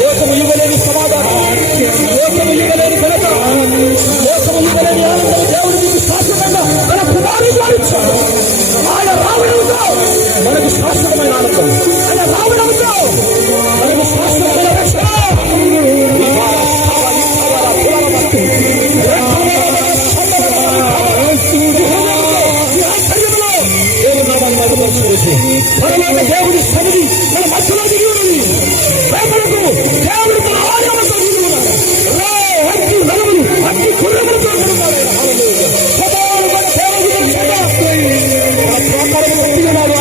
లోకము ఇవ్వలేని సమాధానం, లోకము ఇవ్వలేని ఘనత, లోకము ఇవ్వలేని ఆనందం దేవుడు మీకు శాశ్వతంగా తన కుమారుని ద్వారా ఇచ్చాడు. ఆయన రావడంతో మనకు శాశ్వతమైన ఆనందం, ఆయన రావడంతో మనకు శాశ్వతమైన రక్షణ. పరలోక దేవుడి సన్నిధి మన మధ్యలో దిగి ఉన్నది. రేపటికు దేవుడు మన ఆలయంలో దిగి ఉన్నాడు. అగ్ని నలుగురు అగ్ని కుర్రములతో ఉన్నాడు. మన దేవుడు మన ప్రాకారం కట్టి ఉన్నాడు.